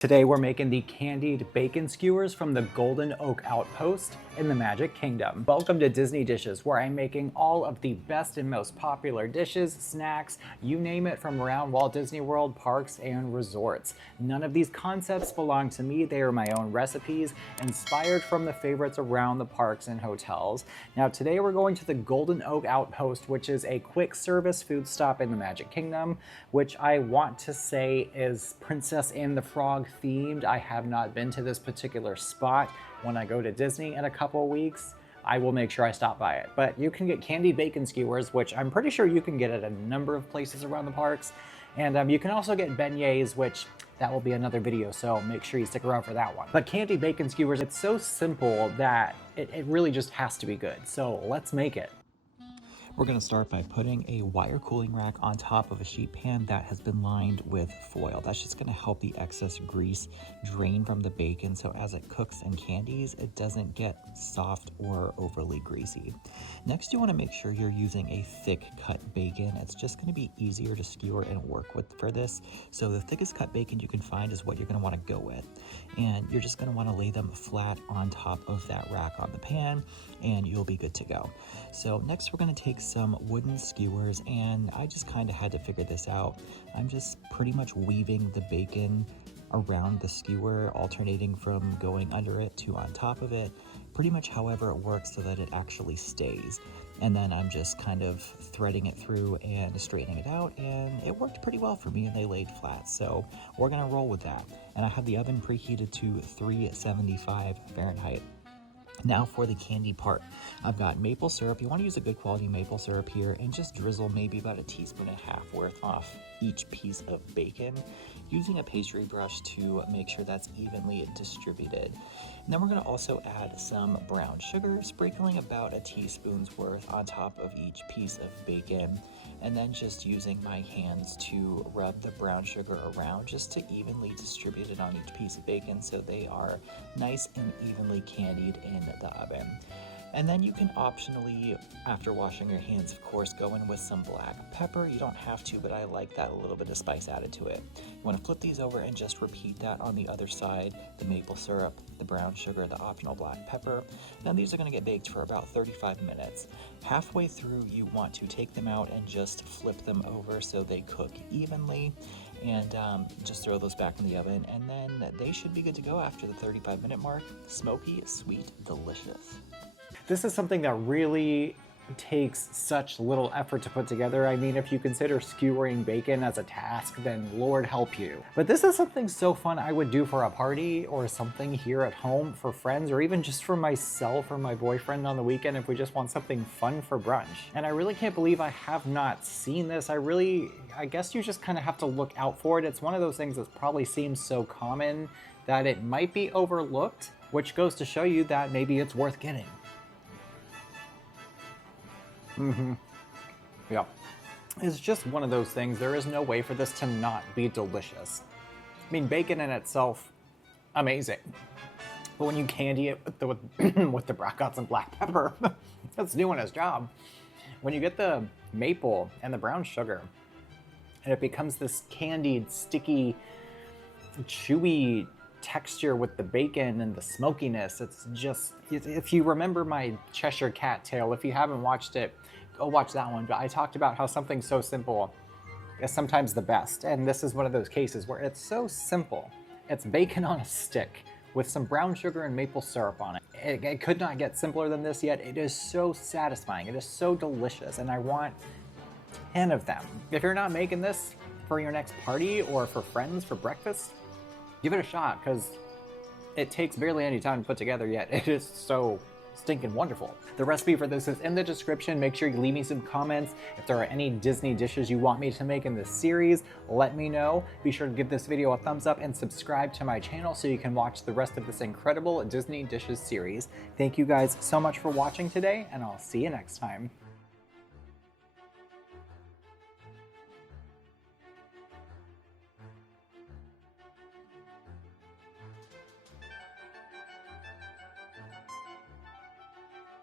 Today we're making the candied bacon skewers from the Golden Oak Outpost in the Magic Kingdom. Welcome to Disney Dishes, where I'm making all of the best and most popular dishes, snacks, you name it, from around Walt Disney World parks and resorts. None of these concepts belong to me. They are my own recipes, inspired from the favorites around the parks and hotels. Now today we're going to the Golden Oak Outpost, which is a quick service food stop in the Magic Kingdom, which I want to say is Princess and the Frog themed. I have not been to this particular spot. When I go to Disney in a couple weeks, I will make sure I stop by it. But you can get candied bacon skewers, which I'm pretty sure you can get at a number of places around the parks. And you can also get beignets, which that will be another video, so make sure you stick around for that one. But candied bacon skewers, it's so simple that it really just has to be good. So let's make it. We're going to start by putting a wire cooling rack on top of a sheet pan that has been lined with foil. That's just going to help the excess grease drain from the bacon, so as it cooks and candies, it doesn't get soft or overly greasy. Next, you want to make sure you're using a thick cut bacon. It's just going to be easier to skewer and work with for this. So the thickest cut bacon you can find is what you're going to want to go with. And you're just going to want to lay them flat on top of that rack on the pan, and you'll be good to go. So next, we're going to take some wooden skewers, and I just kind of had to figure this out. I'm just pretty much weaving the bacon around the skewer, alternating from going under it to on top of it, pretty much however it works so that it actually stays. And then I'm just kind of threading it through and straightening it out, and it worked pretty well for me, and they laid flat. So we're gonna roll with that. And I have the oven preheated to 375 Fahrenheit. Now for the candy part. I've got maple syrup. You want to use a good quality maple syrup here, and just drizzle maybe about 1.5 teaspoons worth off each piece of bacon, using a pastry brush to make sure that's evenly distributed. And then we're going to also add some brown sugar, sprinkling about 1 teaspoon's worth on top of each piece of bacon, and then just using my hands to rub the brown sugar around just to evenly distribute it on each piece of bacon so they are nice and evenly candied in the oven. And then you can optionally, after washing your hands, of course, go in with some black pepper. You don't have to, but I like that, a little bit of spice added to it. You want to flip these over and just repeat that on the other side: the maple syrup, the brown sugar, the optional black pepper. Then these are going to get baked for about 35 minutes. Halfway through, you want to take them out and just flip them over so they cook evenly, and just throw those back in the oven, and then they should be good to go after the 35-minute mark. Smoky, sweet, delicious. This is something that really takes such little effort to put together. I mean, if you consider skewering bacon as a task, then Lord help you. But this is something so fun I would do for a party or something here at home for friends, or even just for myself or my boyfriend on the weekend if we just want something fun for brunch. And I really can't believe I have not seen this. I guess you just kind of have to look out for it. It's one of those things that probably seems so common that it might be overlooked, which goes to show you that maybe it's worth getting. Yeah. It's just one of those things. There is no way for this to not be delicious. I mean, bacon in itself, amazing. But when you candy it with the braccots and black pepper, it's doing its job. When you get the maple and the brown sugar, and it becomes this candied, sticky, chewy texture with the bacon and the smokiness. It's just, if you remember my Cheshire Cat tale, if you haven't watched it, go watch that one. But I talked about how something so simple is sometimes the best. And this is one of those cases where it's so simple. It's bacon on a stick with some brown sugar and maple syrup on it. It could not get simpler than this, yet it is so satisfying. It is so delicious, and I want 10 of them. If you're not making this for your next party or for friends for breakfast, give it a shot, because it takes barely any time to put together, yet it is so stinking wonderful. The recipe for this is in the description. Make sure you leave me some comments. If there are any Disney dishes you want me to make in this series, let me know. Be sure to give this video a thumbs up and subscribe to my channel so you can watch the rest of this incredible Disney Dishes series. Thank you guys so much for watching today, and I'll see you next time.